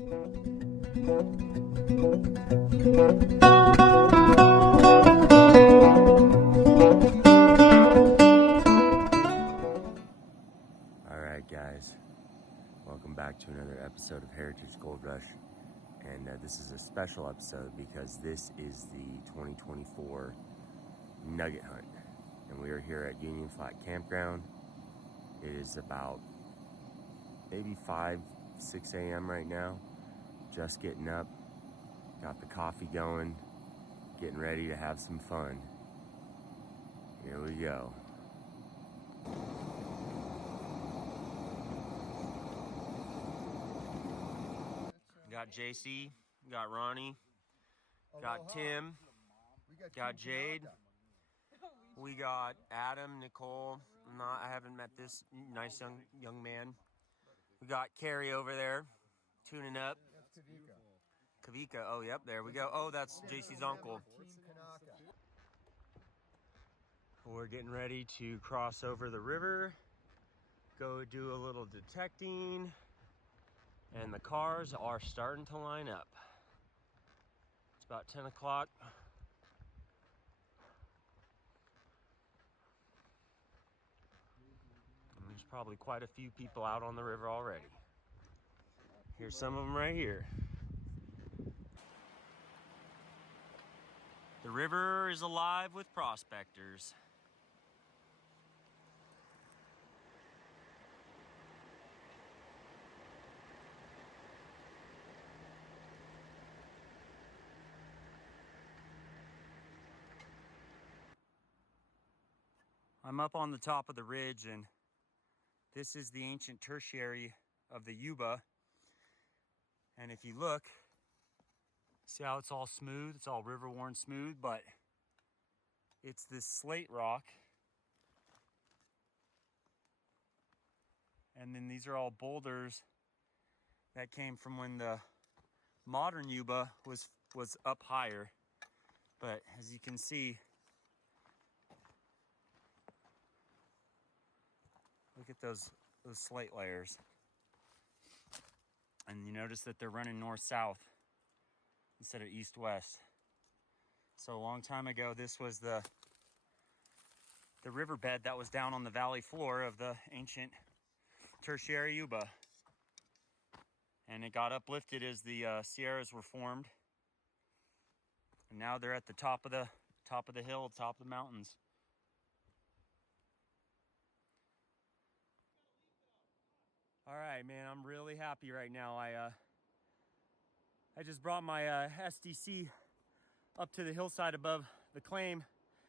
Alright guys, welcome back to another episode of Heritage Gold Rush, and this is a special episode because this is the 2024 Nugget Hunt, and we are here at Union Flat Campground. It is about maybe 5-6 a.m. right now, just getting up, got the coffee going, getting ready to have some fun. Here we go. Got JC, got Ronnie, got Tim, got Jade, we got Adam, Nicole. I haven't met this nice young man. We got Carrie over there, tuning up. Kavika, oh yep, there we go. Oh, that's JC's uncle. We're getting ready to cross over the river, go do a little detecting, and the cars are starting to line up. It's about 10 o'clock. There's probably quite a few people out on the river already. Here's some of them right here. The river is alive with prospectors. I'm up on the top of the ridge, and this is the ancient tertiary of the Yuba. And if you look, see how it's all smooth? It's all river worn smooth, but it's this slate rock. And then these are all boulders that came from when the modern Yuba was up higher. But as you can see, look at those slate layers. And you notice that they're running north-south instead of east-west. So a long time ago, this was the riverbed that was down on the valley floor of the ancient tertiary Yuba. And it got uplifted as the Sierras were formed. And now they're at the top of the hill, top of the mountains. All right, man, I'm really happy right now. I just brought my SDC up to the hillside above the claim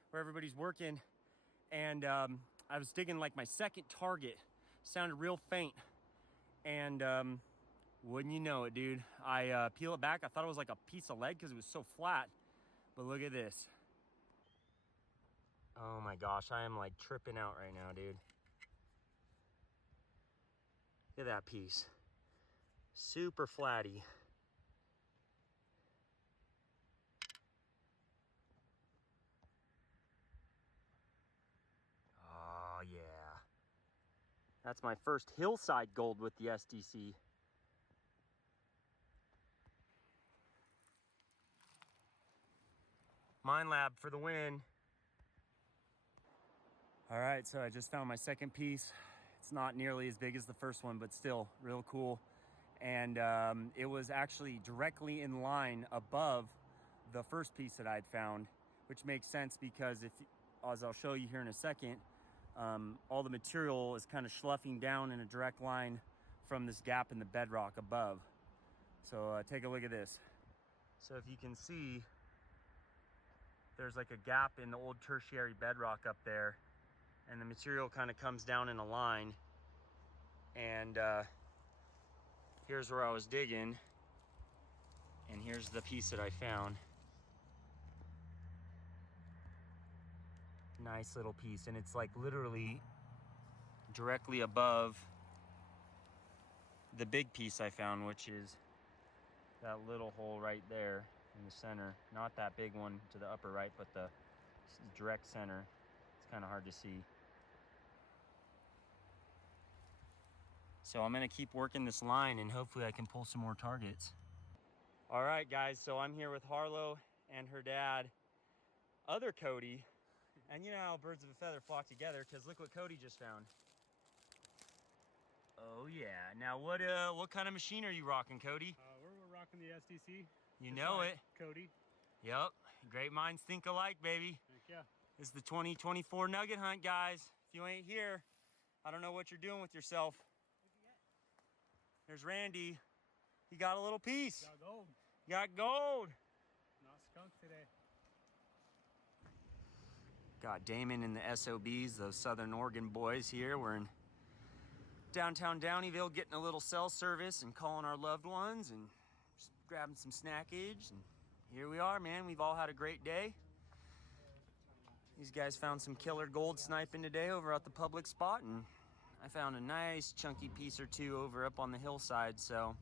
where everybody's working, and I was digging like my second target. Sounded real faint, and wouldn't you know it, dude, I peel it back. I thought it was like a piece of lead because it was so flat, but look at this. Oh my gosh, I am like tripping out right now, dude. Look at that piece. Super flatty. Oh yeah. That's my first hillside gold with the SDC. Mine Lab for the win. All right, so I just found my second piece. It's not nearly as big as the first one, but still real cool. And it was actually directly in line above the first piece that I'd found, which makes sense because as I'll show you here in a second, all the material is kind of sloughing down in a direct line from this gap in the bedrock above. So take a look at this. So if you can see, there's like a gap in the old tertiary bedrock up there, and the material kind of comes down in a line. And here's where I was digging, and here's the piece that I found. Nice little piece, and it's like literally directly above the big piece I found, which is that little hole right there in the center. Not that big one to the upper right, but the direct center. It's kind of hard to see. So I'm gonna keep working this line and hopefully I can pull some more targets. All right, guys, so I'm here with Harlow and her dad, other Cody. And you know how birds of a feather flock together, because look what Cody just found. Oh yeah. Now what kind of machine are you rocking, Cody? We're rocking the SDC. You know it. Cody. Yep. Great minds think alike, baby. Heck yeah. This is the 2024 Nugget Hunt, guys. If you ain't here, I don't know what you're doing with yourself. There's Randy. He got a little piece. Got gold. Got gold. Not skunk today. Got Damon and the SOBs, those Southern Oregon boys here. We're in downtown Downeyville getting a little cell service and calling our loved ones and just grabbing some snackage. And here we are, man. We've all had a great day. These guys found some killer gold sniping today over at the public spot, and I found a nice chunky piece or two over up on the hillside, so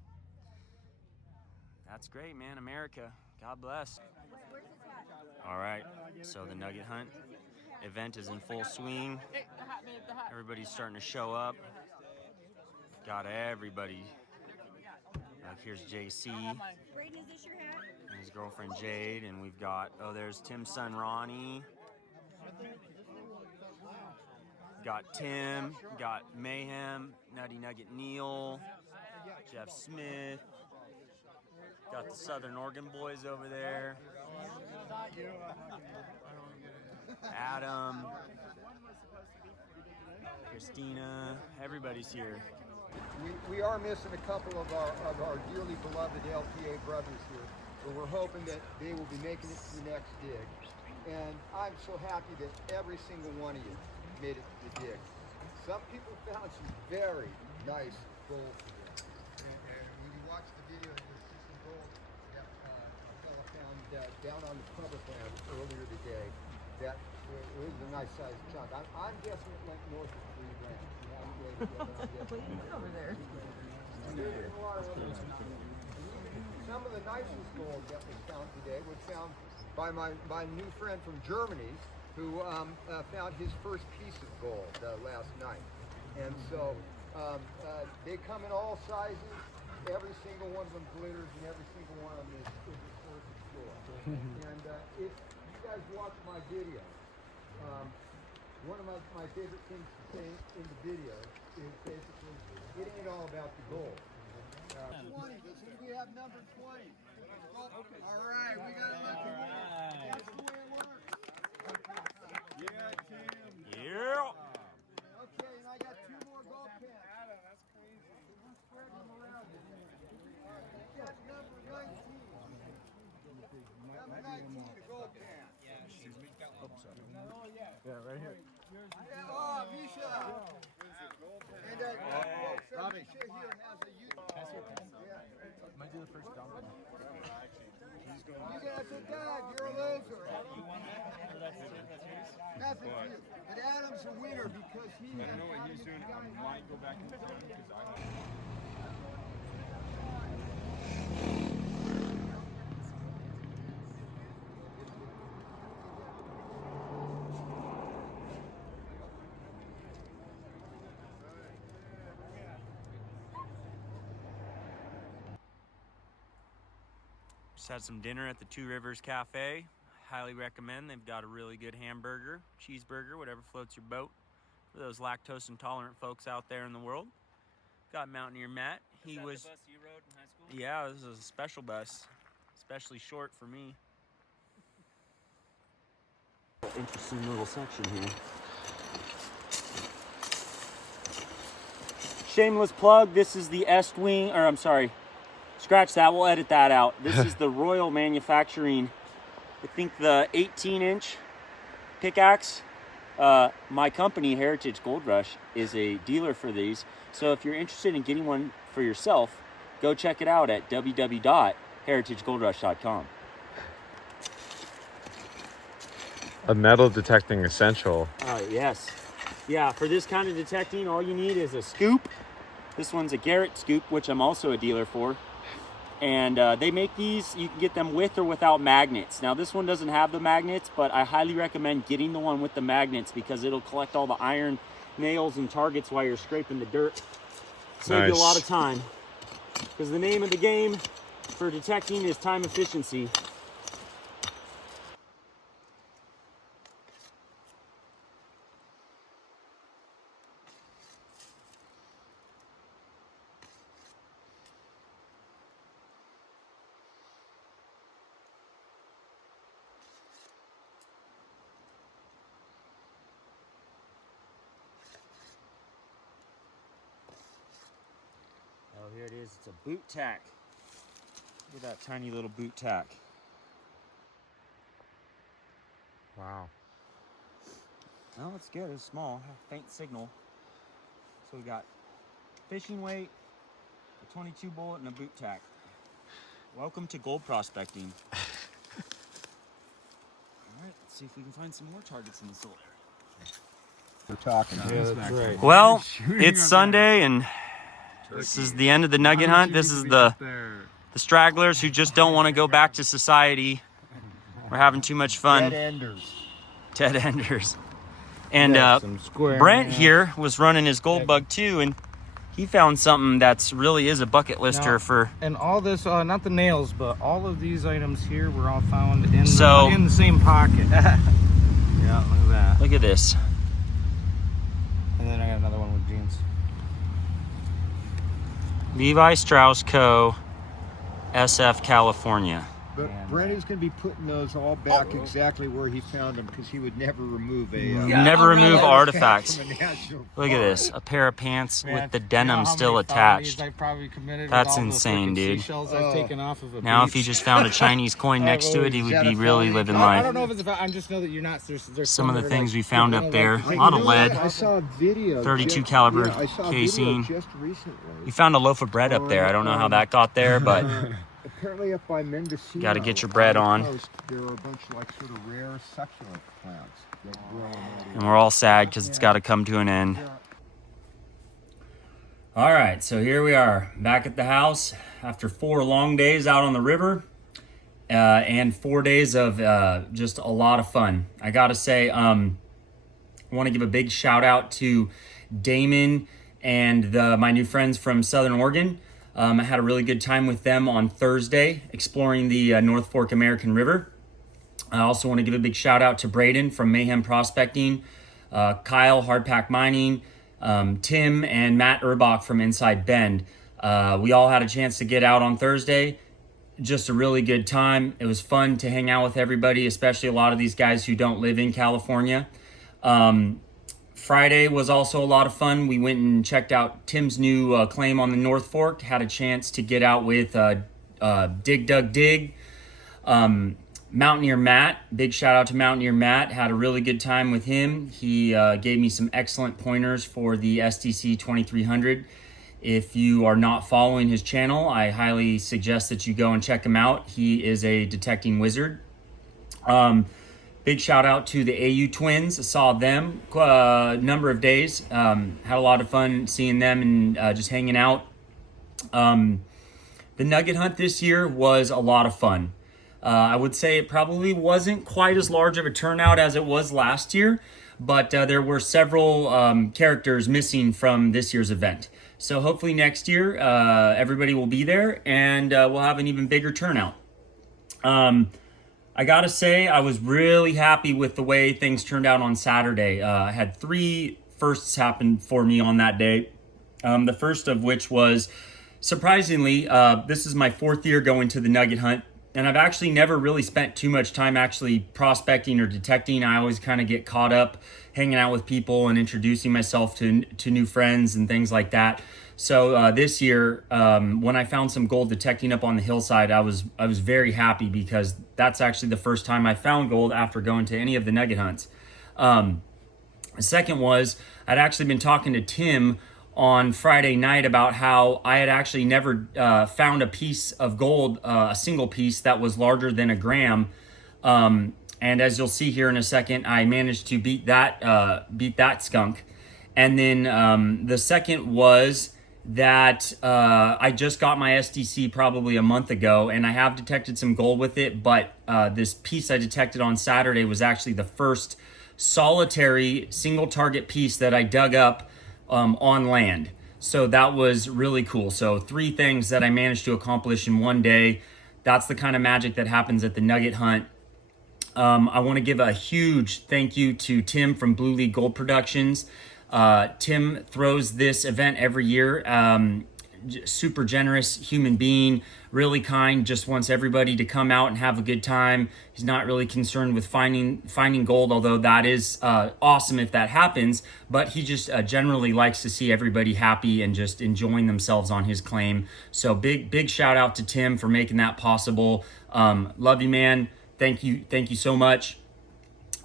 that's great, man. America, God bless. All right, so the Nugget Hunt event is in full swing. Everybody's starting to show up. Got everybody. Like here's JC and his girlfriend Jade, and we've got, oh, there's Tim's son Ronnie. Got Tim, got Mayhem, Nutty Nugget Neil, Jeff Smith. Got the Southern Oregon boys over there. Adam, Christina, everybody's here. We are missing a couple of our dearly beloved LPA brothers here, but we're hoping that they will be making it to the next dig. And I'm so happy that every single one of you made it to the dig. Some people found some very nice gold today. And when you watch the video, you'll see some gold that a fella found down on the public land earlier today. That it was a nice sized chunk. I'm guessing it went north of 3 grams. You haven't weighed it yet, but I'm guessing over there. Some of the nicest gold that was found today was found by my new friend from Germany, who found his first piece of gold last night. And so they come in all sizes. Every single one of them glitters, and every single one of them is a source of joy. And if you guys watch my video, one of my favorite things to say in the video is basically, it ain't all about the gold. 20, we have number 20. All right, we got to look at that. That's the way it works. Yeah, Tim. Yeah. Okay, and I got 2 more gold pins. That's crazy. We'll spread them around. Got number 19. Number 19, the gold pin. Yeah, right here. Oh, Misha. And Misha here has a youth. Might do the first dump. You guys are done. You're a loser. You won that? That's it. But Adam's a winner because he. I don't know what he's doing. I might go back in time because I. Just had some dinner at the Two Rivers Cafe. Highly recommend. They've got a really good hamburger, cheeseburger, whatever floats your boat. For those lactose intolerant folks out there in the world. Got Mountaineer Matt. He was the bus you rode in high school? Yeah, this was a special bus, especially short for me. Interesting little section here. Shameless plug. This is the Est Wing, or I'm sorry. Scratch that, we'll edit that out. This is the Royal Manufacturing, I think the 18-inch pickaxe. My company, Heritage Gold Rush, is a dealer for these. So if you're interested in getting one for yourself, go check it out at www.heritagegoldrush.com. A metal detecting essential. Yes. Yeah, for this kind of detecting, all you need is a scoop. This one's a Garrett scoop, which I'm also a dealer for. And they make these, you can get them with or without magnets. Now this one doesn't have the magnets, but I highly recommend getting the one with the magnets because it'll collect all the iron nails and targets while you're scraping the dirt. Save you a Nice. lot of time. Because the name of the game for detecting is time efficiency. Oh, here it is. It's a boot tack. Look at that tiny little boot tack. Wow. Oh, it's good. It's small. Faint signal. So we got fishing weight, a 22 bullet, and a boot tack. Welcome to gold prospecting. All right, let's see if we can find some more targets in this little area. We're talking. Yeah, that's right. Well, it's Sunday, and this is the end of the nugget hunt. This is the stragglers who just don't want to go back to society. We're having too much fun. Dead enders. Dead enders. And Some square Brent hands. here was running his gold bug too, and he found something that's really is a bucket lister Now, for. And all this, not the nails, but all of these items here were all found in, So- the same pocket. Yeah, look at that. Look at this. And then I got another one with jeans. Levi Strauss Co. SF California. But Brenny's going to be putting those all back exactly where he found them because he would never remove a. Never remove artifacts. From a national Look at park. this. A pair of pants Man, with the you know denim how still many felonies attached. I've probably committed with That's all the insane, freaking dude. seashells I've taken off of a Now, beach. if he just found a Chinese coin next to it, he Is would that be a really felony? living I life. don't know if it's I just know that you're not. There's Some of the that are things like, we found you know, up there. like- A lot of lead. I saw a video. 32 caliber I saw a video casing. just recently. You found a loaf of bread up there. I don't know how that got there, but Apparently up by Mendocino. Gotta get your bread on. on. The coast, there are a bunch of like sort of rare succulent plants that grow in that and area. we're all sad because it's got to come to an end. All right, so here we are back at the house after 4 long days out on the river and 4 days of just a lot of fun. I gotta say, I want to give a big shout out to Damon and my new friends from Southern Oregon. I had a really good time with them on Thursday exploring the North Fork American River. I also want to give a big shout out to Braden from Mayhem Prospecting, Kyle, Hardpack Mining, Tim, and Matt Urbach from Inside Bend. We all had a chance to get out on Thursday. Just a really good time. It was fun to hang out with everybody, especially a lot of these guys who don't live in California. Friday was also a lot of fun. We went and checked out Tim's new claim on the North Fork. Had a chance to get out with Dig Dug Dig. Mountaineer Matt, big shout out to Mountaineer Matt. Had a really good time with him. He gave me some excellent pointers for the STC 2300. If you are not following his channel, I highly suggest that you go and check him out. He is a detecting wizard. Big shout out to the AU twins. I saw them a number of days. Had a lot of fun seeing them and just hanging out. The nugget hunt this year was a lot of fun. I would say it probably wasn't quite as large of a turnout as it was last year, but there were several characters missing from this year's event. So hopefully next year everybody will be there and we'll have an even bigger turnout. I gotta say, I was really happy with the way things turned out on Saturday. I had 3 firsts happen for me on that day. The first of which was, surprisingly, this is my 4th year going to the nugget hunt, and I've actually never really spent too much time actually prospecting or detecting. I always kind of get caught up hanging out with people and introducing myself to new friends and things like that. So this year, when I found some gold detecting up on the hillside, I was very happy because that's actually the first time I found gold after going to any of the nugget hunts. The second was I'd actually been talking to Tim on Friday night about how I had actually never found a piece of gold, a single piece that was larger than a gram. And as you'll see here in a second, I managed to beat that skunk. And then the second was that I just got my SDC probably a month ago, and I have detected some gold with it, but this piece I detected on Saturday was actually the first solitary single target piece that I dug up on land. So that was really cool. So 3 things that I managed to accomplish in one day. That's the kind of magic that happens at the Nugget Hunt. I want to give a huge thank you to Tim from Blue League Gold Productions. Tim throws this event every year. Super generous human being, really kind, just wants everybody to come out and have a good time. He's not really concerned with finding gold, although that is awesome if that happens, but he just generally likes to see everybody happy and just enjoying themselves on his claim. So big shout out to Tim for making that possible. Love you, man. Thank you so much.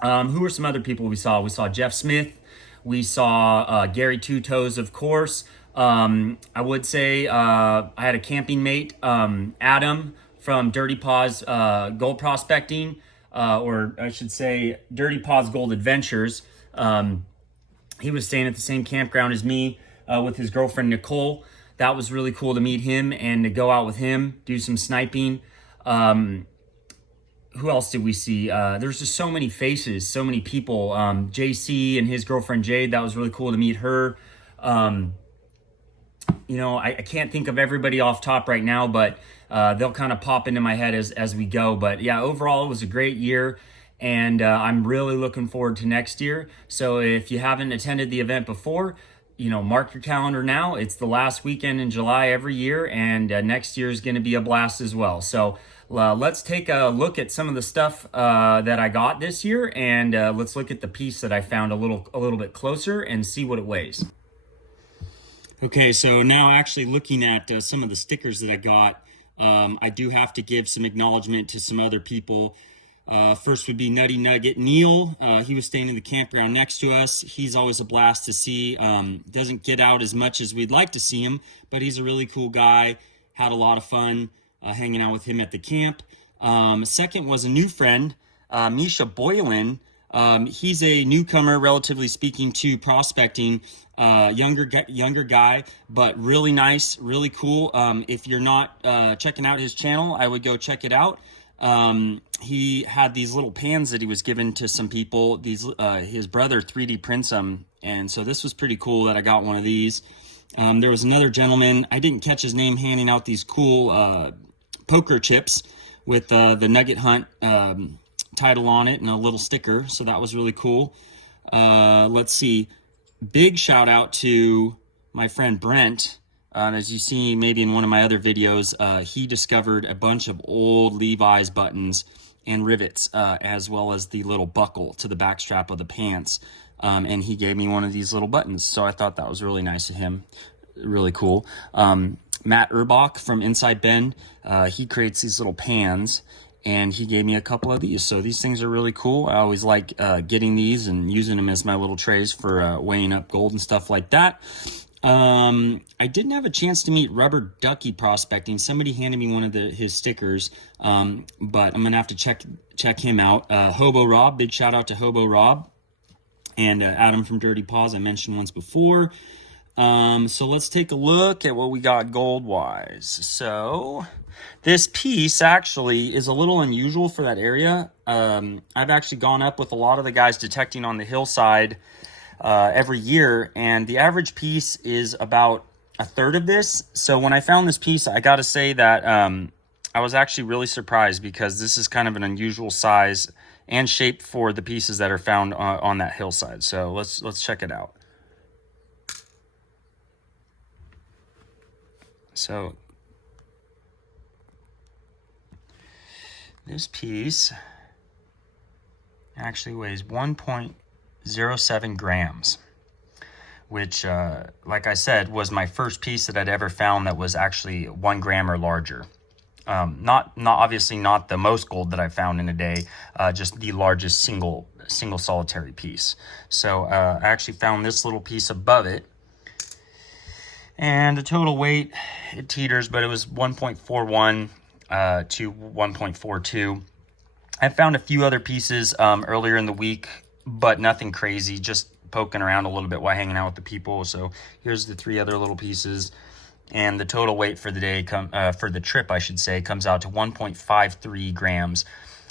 Who are some other people we saw? We saw Jeff Smith. We saw Gary Two Toes, of course. I would say I had a camping mate, Adam from Dirty Paws Gold Prospecting, or I should say Dirty Paws Gold Adventures. He was staying at the same campground as me with his girlfriend, Nicole. That was really cool to meet him and to go out with him, do some sniping. Who else did we see? There's just so many faces, so many people. JC and his girlfriend Jade, that was really cool to meet her. You know, I can't think of everybody off top right now, but they'll kind of pop into my head as we go. But yeah, overall, it was a great year, and I'm really looking forward to next year. So if you haven't attended the event before, you know, mark your calendar now. It's the last weekend in July every year, and next year is going to be a blast as well. So let's take a look at some of the stuff that I got this year, and let's look at the piece that I found a little bit closer and see what it weighs. Okay, so now actually looking at some of the stickers that I got, I do have to give some acknowledgement to some other people. First would be Nutty Nugget Neil. He was staying in the campground next to us. He's always a blast to see. Doesn't get out as much as we'd like to see him, but he's a really cool guy. Had a lot of fun hanging out with him at the camp. Second was a new friend, Misha Boylan. He's a newcomer, relatively speaking, to prospecting. Younger guy, but really nice, really cool. If you're not checking out his channel, I would go check it out. He had these little pans that he was given to some people. His brother 3D prints them, and so this was pretty cool that I got one of these. There was another gentleman, I didn't catch his name, handing out these cool poker chips with the Nugget Hunt title on it and a little sticker, so that was really cool. Let's see. Big shout out to my friend Brent. As you see maybe in one of my other videos, he discovered a bunch of old Levi's buttons and rivets, as well as the little buckle to the back strap of the pants. And he gave me one of these little buttons. So I thought that was really nice of him. Really cool. Matt Urbach from Inside Bend, he creates these little pans, and he gave me a couple of these. So these things are really cool. I always like getting these and using them as my little trays for weighing up gold and stuff like that. I didn't have a chance to meet Rubber Ducky Prospecting. Somebody handed me one of his stickers, but I'm gonna have to check him out. Hobo Rob, big shout out to Hobo Rob, and Adam from Dirty Paws, I mentioned once before. So let's take a look at what we got gold wise. So this piece actually is a little unusual for that area. I've actually gone up with a lot of the guys detecting on the hillside every year, and the average piece is about a third of this. So when I found this piece, I gotta say that I was actually really surprised, because this is kind of an unusual size and shape for the pieces that are found on that hillside. So let's check it out. So this piece actually weighs 1.07 grams, which, like I said, was my first piece that I'd ever found that was actually 1 gram or larger. Not obviously not the most gold that I found in a day, just the largest single solitary piece. So I actually found this little piece above it, and the total weight, it teeters, but it was 1.41 to 1.42. I found a few other pieces earlier in the week, but nothing crazy, just poking around a little bit while hanging out with the people. So here's the 3 other little pieces, and the total weight for the day, for the trip, I should say, comes out to 1.53 grams.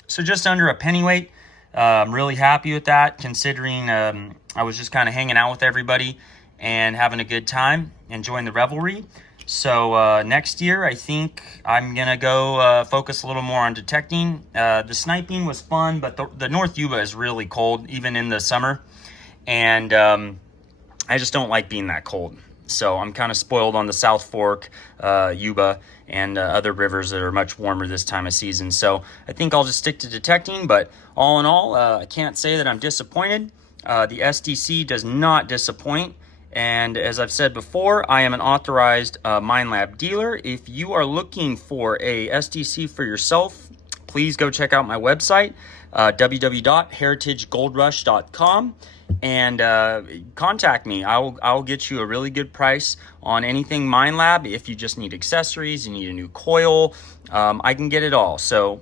So just under a pennyweight. I'm really happy with that, considering I was just kind of hanging out with everybody and having a good time. and join the revelry. So next year, I think I'm gonna go focus a little more on detecting. The sniping was fun, but the North Yuba is really cold, even in the summer. And I just don't like being that cold. So I'm kind of spoiled on the South Fork, Yuba, and other rivers that are much warmer this time of season. So I think I'll just stick to detecting, but all in all, I can't say that I'm disappointed. The SDC does not disappoint. And as I've said before, I am an authorized Mine Lab dealer. If you are looking for a SDC for yourself, please go check out my website, www.heritagegoldrush.com, and contact me. I'll get you a really good price on anything Mine Lab. If you just need accessories, you need a new coil, I can get it all. So,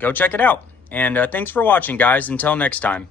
go check it out. And thanks for watching, guys. Until next time.